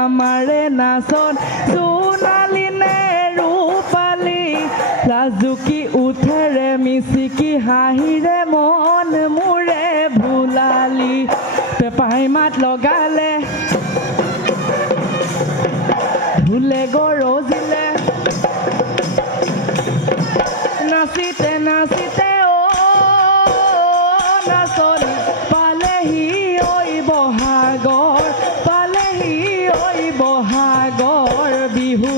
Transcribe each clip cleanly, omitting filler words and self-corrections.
আমাৰে নাচন সোণালী নে ৰূপালী লাজুকী উঠেৰে মিচিকি হাঁহিৰে মন মোৰে ভুলালি পেপাই মাত লগালে ঢোলে গৰজিলে নাচিতে নাচিতে নাচনী পালেহি ঐ বহাগৰ পালেহি ঐ বহাগৰ বিহু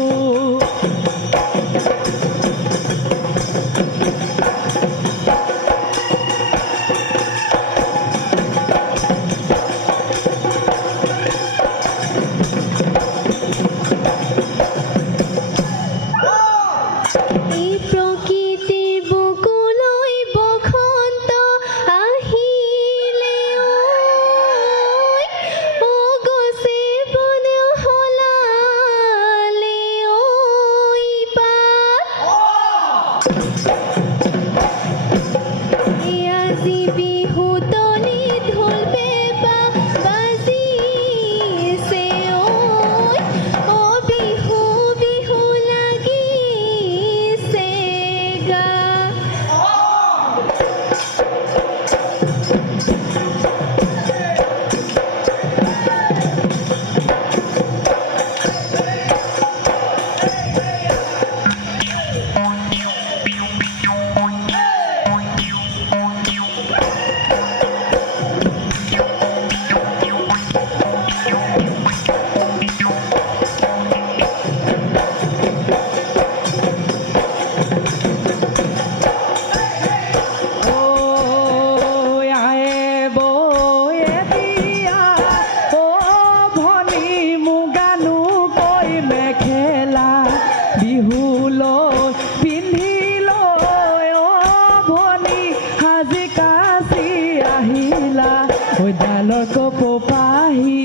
ডালৰ কপ পাহি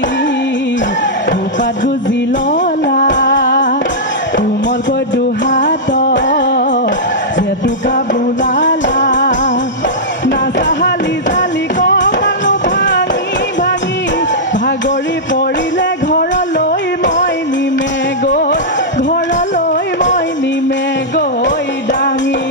খোপাত গুজি ললা কোমলকৈ দুহাত জেতুকা বোলালা নাচাহালি জালি কঁকালো ভাঙি ভাঙি ভাগৰি পৰিলে ঘৰলৈ মই নিমে গৈ দাঙি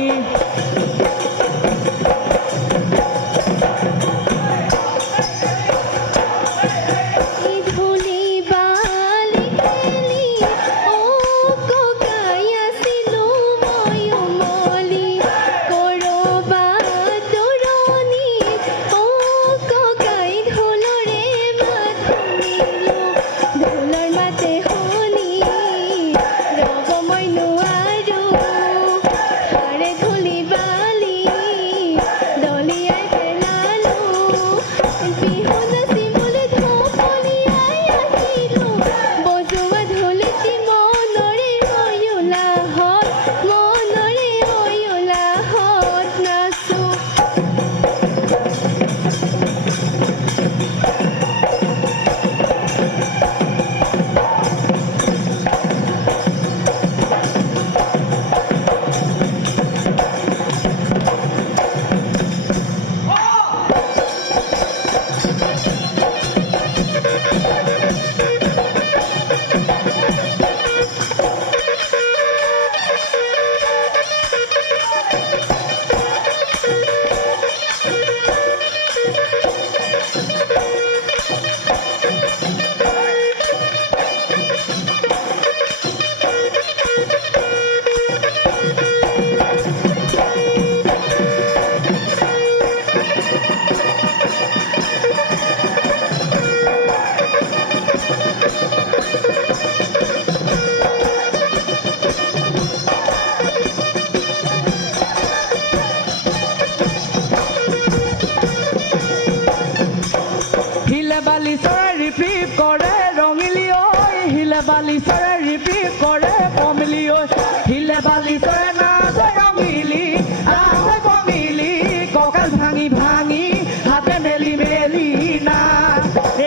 বালি চৰাই ৰিপিপ কৰে ৰঙিলি ঐ হিলে বালি চৰাই ৰিপিপ কৰে কমিলি ঐ হিলে বালি চৰাই নাচে ৰঙিলি আছে কমিলি কঁকাল ভাঙি ভাঙি হাতে মেলি মেলি না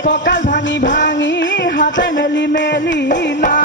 কঁকাল ভাঙি ভাঙি হাতে মেলি মেলি না